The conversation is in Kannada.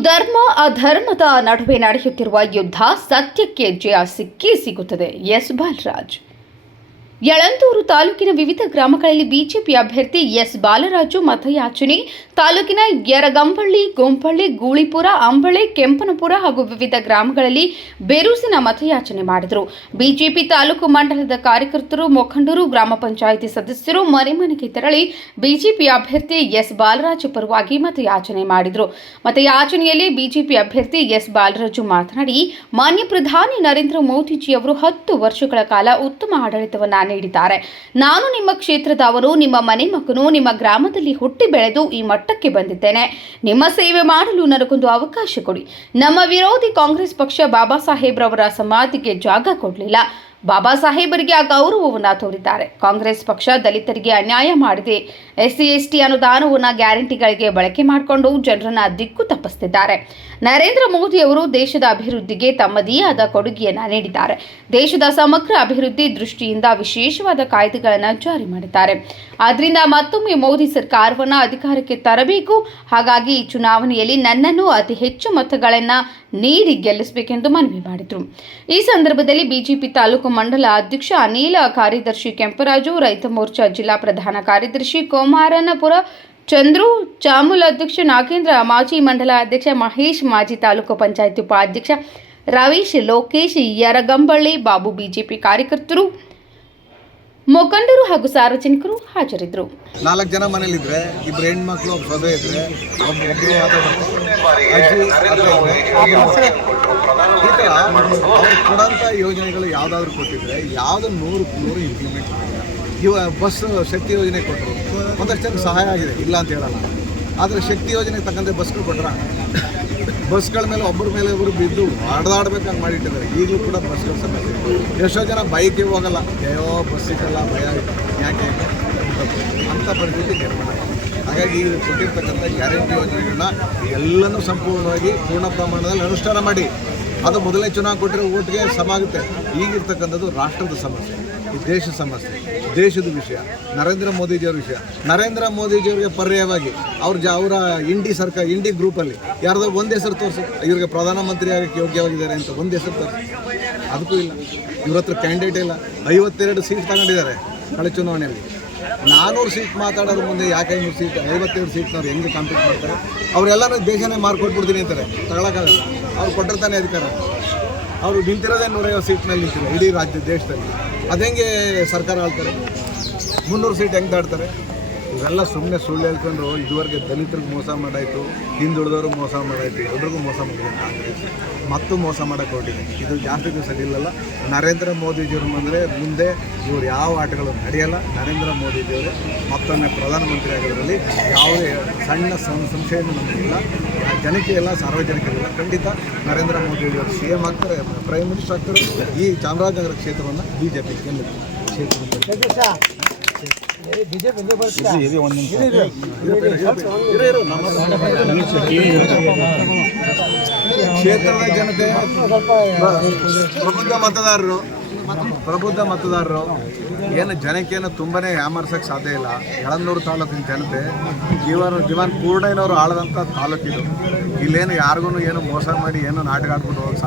ಧರ್ಮ ಅಧರ್ಮದ ನಡುವೆ ನಡೆಯುತ್ತಿರುವ ಯುದ್ಧ ಸತ್ಯಕ್ಕೆ ಜಯ ಸಿಕ್ಕೇ ಸಿಗುತ್ತದೆ. ಎಸ್ ಬಾಲರಾಜ್. ಯಳಂದೂರು ತಾಲೂಕಿನ ವಿವಿಧ ಗ್ರಾಮಗಳಲ್ಲಿ ಬಿಜೆಪಿ ಅಭ್ಯರ್ಥಿ ಎಸ್ ಬಾಲರಾಜು ಮತಯಾಚನೆ. ತಾಲೂಕಿನ ಯರಗಂಬಳ್ಳಿ, ಗೊಂಪಳ್ಳಿ, ಗೂಳಿಪುರ, ಅಂಬಳೆ, ಕೆಂಪನಪುರ ಹಾಗೂ ವಿವಿಧ ಗ್ರಾಮಗಳಲ್ಲಿ ಬೆರೂಸಿನ ಮತಯಾಚನೆ ಮಾಡಿದರು. ಬಿಜೆಪಿ ತಾಲೂಕು ಮಂಡಲದ ಕಾರ್ಯಕರ್ತರು, ಮುಖಂಡರು, ಗ್ರಾಮ ಪಂಚಾಯಿತಿ ಸದಸ್ಯರು ಮನೆ ಮನೆಗೆ ತೆರಳಿ ಬಿಜೆಪಿ ಅಭ್ಯರ್ಥಿ ಎಸ್ ಬಾಲರಾಜು ಪರವಾಗಿ ಮತಯಾಚನೆ ಮಾಡಿದರು. ಮತಯಾಚನೆಯಲ್ಲಿ ಬಿಜೆಪಿ ಅಭ್ಯರ್ಥಿ ಎಸ್ ಬಾಲರಾಜು ಮಾತನಾಡಿ, ಮಾನ್ಯ ಪ್ರಧಾನಿ ನರೇಂದ್ರ ಮೋದಿಜಿಯವರು ಹತ್ತು ವರ್ಷಗಳ ಕಾಲ ಉತ್ತಮ ಆಡಳಿತವನ್ನ ನೀಡಿದ್ದಾರೆ. ನಾನು ನಿಮ್ಮ ಕ್ಷೇತ್ರದವರು ನಿಮ್ಮ ಮನೆ ಮಗನು, ನಿಮ್ಮ ಗ್ರಾಮದಲ್ಲಿ ಹುಟ್ಟಿ ಬೆಳೆದು ಈ ಮಟ್ಟಕ್ಕೆ ಬಂದಿದ್ದೇನೆ. ನಿಮ್ಮ ಸೇವೆ ಮಾಡಲು ನನಗೊಂದು ಅವಕಾಶ ಕೊಡಿ. ನಮ್ಮ ವಿರೋಧಿ ಕಾಂಗ್ರೆಸ್ ಪಕ್ಷ ಬಾಬಾ ಸಾಹೇಬ್ರವರ ಸಮಾಧಿಗೆ ಜಾಗ ಕೊಡಲಿಲ್ಲ. ಬಾಬಾ ಸಾಹೇಬರಿಗೆ ಆ ಗೌರವವನ್ನು ತೋರಿದ್ದಾರೆ. ಕಾಂಗ್ರೆಸ್ ಪಕ್ಷ ದಲಿತರಿಗೆ ಅನ್ಯಾಯ ಮಾಡಿದೆ. ಎಸ್ಸಿ, ಎಸ್ಟಿ ಅನುದಾನವನ್ನು ಗ್ಯಾರಂಟಿಗಳಿಗೆ ಬಳಕೆ ಮಾಡಿಕೊಂಡು ಜನರನ್ನ ದಿಕ್ಕು ತಪ್ಪಿಸ್ತಿದ್ದಾರೆ. ನರೇಂದ್ರ ಮೋದಿ ಅವರು ದೇಶದ ಅಭಿವೃದ್ಧಿಗೆ ತಮ್ಮದೇ ಆದ ಕೊಡುಗೆಯನ್ನು ನೀಡಿದ್ದಾರೆ. ದೇಶದ ಸಮಗ್ರ ಅಭಿವೃದ್ಧಿ ದೃಷ್ಟಿಯಿಂದ ವಿಶೇಷವಾದ ಕಾಯ್ದೆಗಳನ್ನು ಜಾರಿ ಮಾಡಿದ್ದಾರೆ. ಆದ್ದರಿಂದ ಮತ್ತೊಮ್ಮೆ ಮೋದಿ ಸರ್ಕಾರವನ್ನು ಅಧಿಕಾರಕ್ಕೆ ತರಬೇಕು. ಹಾಗಾಗಿ ಈ ಚುನಾವಣೆಯಲ್ಲಿ ನನ್ನನ್ನು ಅತಿ ಹೆಚ್ಚು ಮತಗಳನ್ನು ನೀಡಿ ಗೆಲ್ಲಿಸಬೇಕೆಂದು ಮನವಿ ಮಾಡಿದರು. ಈ ಸಂದರ್ಭದಲ್ಲಿ ಬಿಜೆಪಿ ತಾಲೂಕು ಮಂಡಲ ಅಧ್ಯಕ್ಷ ಅನಿಲ ಕಾರ್ಯದರ್ಶಿ ಕೆಂಪರಾಜು, ರೈತ ಮೋರ್ಚಾ ಜಿಲ್ಲಾ ಪ್ರಧಾನ ಕಾರ್ಯದರ್ಶಿ ಕೋಮಾರನಪುರ ಚಂದ್ರು, ಚಾಮುಲ್ ಅಧ್ಯಕ್ಷ ನಾಗೇಂದ್ರ, ಮಾಜಿ ಮಂಡಲ ಅಧ್ಯಕ್ಷ ಮಹೇಶ್, ಮಾಜಿ ತಾಲೂಕು ಪಂಚಾಯತ್ ಉಪಾಧ್ಯಕ್ಷ ರವೀಶ್, ಲೋಕೇಶ್, ಯರಗಂಬಳ್ಳಿ, ಬಾಬು ಬಿಜೆಪಿ ಕಾರ್ಯಕರ್ತರು ಮುಖಂಡರು ಹಾಗೂ ಸಾರ್ವಜನಿಕರು ಹಾಜರಿದ್ದರು. ನಾಲ್ಕು ಜನ ಮನೇಲಿದ್ರೆ, ಇಬ್ರು ಹೆಣ್ಮಕ್ಳು ಒಬ್ಬ ಇದ್ರೆ ಒಬ್ಬ ಈ ಥರ ಅವ್ರು ಕೊಡೋಂಥ ಯೋಜನೆಗಳು ಯಾವುದಾದ್ರೂ ಕೊಟ್ಟಿದ್ರೆ ಯಾವುದು ನೂರು ನೂರು ಇಂಪ್ಲಿಮೆಂಟ್ ಮಾಡಿಲ್ಲ ಇವ ಬಸ್ ಶಕ್ತಿ ಯೋಜನೆ ಕೊಟ್ಟರು ಒಂದಷ್ಟು ಜನಕ್ಕೆ ಸಹಾಯ ಆಗಿದೆ, ಇಲ್ಲ ಅಂತ ಹೇಳಲ್ಲ. ಆದರೆ ಶಕ್ತಿ ಯೋಜನೆಗೆ ತಕ್ಕಂತೆ ಬಸ್ಗಳು ಬಸ್ ಬಸ್ಗಳ ಮೇಲೆ ಒಬ್ಬರ ಮೇಲೆ ಒಬ್ಬರು ಬಿದ್ದು ಹೊಡೆದಾಡ್ಬೇಕಂತ ಮಾಡಿಟ್ಟಿದ್ದಾರೆ. ಈಗಲೂ ಕೂಡ ಬಸ್ಗಳ ಸಮಸ್ಯೆ. ಎಷ್ಟೋ ಜನ ಬೈಕಿಗೆ ಹೋಗಲ್ಲ. ಅಯ್ಯೋ, ಬಸ್ ಭಯ ಯಾಕೆ? ಅಂತ ಪರಿಸ್ಥಿತಿ ನಿರ್ಮಾಣ. ಹಾಗಾಗಿ ಈಗ ಕೊಟ್ಟಿರ್ತಕ್ಕಂಥ ಗ್ಯಾರಂಟಿ ಯೋಜನೆಗಳನ್ನ ಎಲ್ಲನೂ ಸಂಪೂರ್ಣವಾಗಿ ಪೂರ್ಣ ಪ್ರಮಾಣದಲ್ಲಿ ಅನುಷ್ಠಾನ ಮಾಡಿ. ಅದು ಮೊದಲೇ ಚುನಾವಣೆ ಕೊಟ್ಟರೆ ಓಟ್ಗೆ ಸಮ ಆಗುತ್ತೆ. ಈಗಿರ್ತಕ್ಕಂಥದ್ದು ರಾಷ್ಟ್ರದ ಸಮಸ್ಯೆ, ಈ ದೇಶದ ಸಮಸ್ಯೆ, ದೇಶದ ವಿಷಯ, ನರೇಂದ್ರ ಮೋದಿಜಿಯವ್ರ ವಿಷಯ. ನರೇಂದ್ರ ಮೋದಿಜಿಯವರಿಗೆ ಪರ್ಯಾಯವಾಗಿ ಅವ್ರ ಜ, ಅವರ ಇಂಡಿ ಸರ್ಕಾರ, ಇಂಡಿ ಗ್ರೂಪಲ್ಲಿ ಯಾರಾದರೂ ಒಂದು ಹೆಸರು ತೋರಿಸಿ, ಇವ್ರಿಗೆ ಪ್ರಧಾನಮಂತ್ರಿ ಆಗಕ್ಕೆ ಯೋಗ್ಯವಾಗಿದ್ದಾರೆ ಅಂತ ಒಂದು ಹೆಸರು ತೋರಿಸಿ. ಅದಕ್ಕೂ ಇಲ್ಲ. ಇವ್ರ ಹತ್ರ ಕ್ಯಾಂಡಿಡೇಟ್ ಇಲ್ಲ. ಐವತ್ತೆರಡು ಸೀಟ್ ತಗೊಂಡಿದ್ದಾರೆ ಕಳೆ ಚುನಾವಣೆಯಲ್ಲಿ. ನಾನ್ನೂರು ಸೀಟ್ ಮಾತಾಡೋದ್ರ ಮುಂದೆ ಯಾಕೆ ಐನೂರು ಸೀಟ್, ಐವತ್ತೇಳು ಸೀಟ್ನವ್ರು ಹೆಂಗೆ ಕಾಂಪೀಟ್ ಮಾಡ್ತಾರೆ? ಅವರೆಲ್ಲರೂ ದೇಶನೇ ಮಾರ್ಕೊಟ್ಬಿಡ್ತೀನಿ ಅಂತಾರೆ. ತಗೊಳಕ್ಕಾಗಲ್ಲ. ಅವ್ರು ಕೊಟ್ಟಿರ್ತಾನೆ ಅಧಿಕಾರ. ಅವರು ನಿಂತಿರೋದೇ ನೂರೈವತ್ತು ಸೀಟ್ನಲ್ಲಿ ನಿಂತಿರೋ ಇಡೀ ರಾಜ್ಯ, ದೇಶದಲ್ಲಿ. ಅದೆಂಗೆ ಸರ್ಕಾರ ಆಳ್ತಾರೆ ಮುನ್ನೂರು ಸೀಟ್ ಹೆಂಗೆ ದಾಡ್ತಾರೆ ಇವೆಲ್ಲ ಸುಮ್ಮನೆ ಸುಳ್ಳು ಹೇಳ್ಕೊಂಡು ಇದುವರೆಗೆ ದಲಿತರಿಗೆ ಮೋಸ ಮಾಡಾಯಿತು, ಹಿಂದುಳಿದವರು ಮೋಸ ಮಾಡಾಯಿತು, ಎಲ್ರಿಗೂ ಮೋಸ ಮಾಡಿದೆ ಕಾಂಗ್ರೆಸ್. ಮತ್ತು ಮೋಸ ಮಾಡೋಕ್ಕೆ ಹೊರಟಿದೆ. ಇದು ಜಾಸ್ತಿ ದಿವಸ ಇಲ್ಲಲ್ಲ. ನರೇಂದ್ರ ಮೋದಿಜಿಯವರು ಬಂದರೆ ಮುಂದೆ ಇವ್ರು ಯಾವ ಆಟಗಳು ನಡೆಯಲ್ಲ, ನರೇಂದ್ರ ಮೋದಿಜಿಯವರು ಮತ್ತೊಮ್ಮೆ ಪ್ರಧಾನಮಂತ್ರಿ ಆಗೋದ್ರಲ್ಲಿ ಯಾವುದೇ ಸಣ್ಣ ಸಂಶಯನೂ ನಮಗಿಲ್ಲ. ಜನಕ್ಕೆ ಎಲ್ಲ ಸಾರ್ವಜನಿಕರಿಲ್ಲ ಖಂಡಿತ ನರೇಂದ್ರ ಮೋದಿಯವರು ಸಿ ಎಂ ಆಗ್ತಾರೆ, ಪ್ರೈಮ್ ಮಿನಿಸ್ಟರ್ ಆಗ್ತಾರೆ. ಈ ಚಾಮರಾಜನಗರ ಕ್ಷೇತ್ರವನ್ನು ಬಿ ಜೆ ಪಿ ಗೆಲ್ಲುತ್ತೆ ಕ್ಷೇತ್ರ ಕ್ಷೇತ್ರದ ಜನತೆ ಪ್ರಬುದ್ಧ ಮತದಾರರು ಪ್ರಬುದ್ಧ ಮತದಾರರು, ಏನು ಜನಕ್ಕೇನು ತುಂಬನೇ ಯಾಮರ್ಸಕ್ಕೆ ಸಾಧ್ಯ ಇಲ್ಲ. ಯಳಂದೂರು ತಾಲೂಕಿನ ಜನತೆ, ಜೀವನ, ಜೀವನ್ ಪೂರ್ಣಯ್ಯನವರು ಆಳದಂಥ ತಾಲೂಕಿದು. ಇಲ್ಲೇನು ಯಾರಿಗೂ ಏನು ಮೋಸ ಮಾಡಿ, ಏನು ನಾಟಕ ಆಡ್ಬಿಟ್ಟು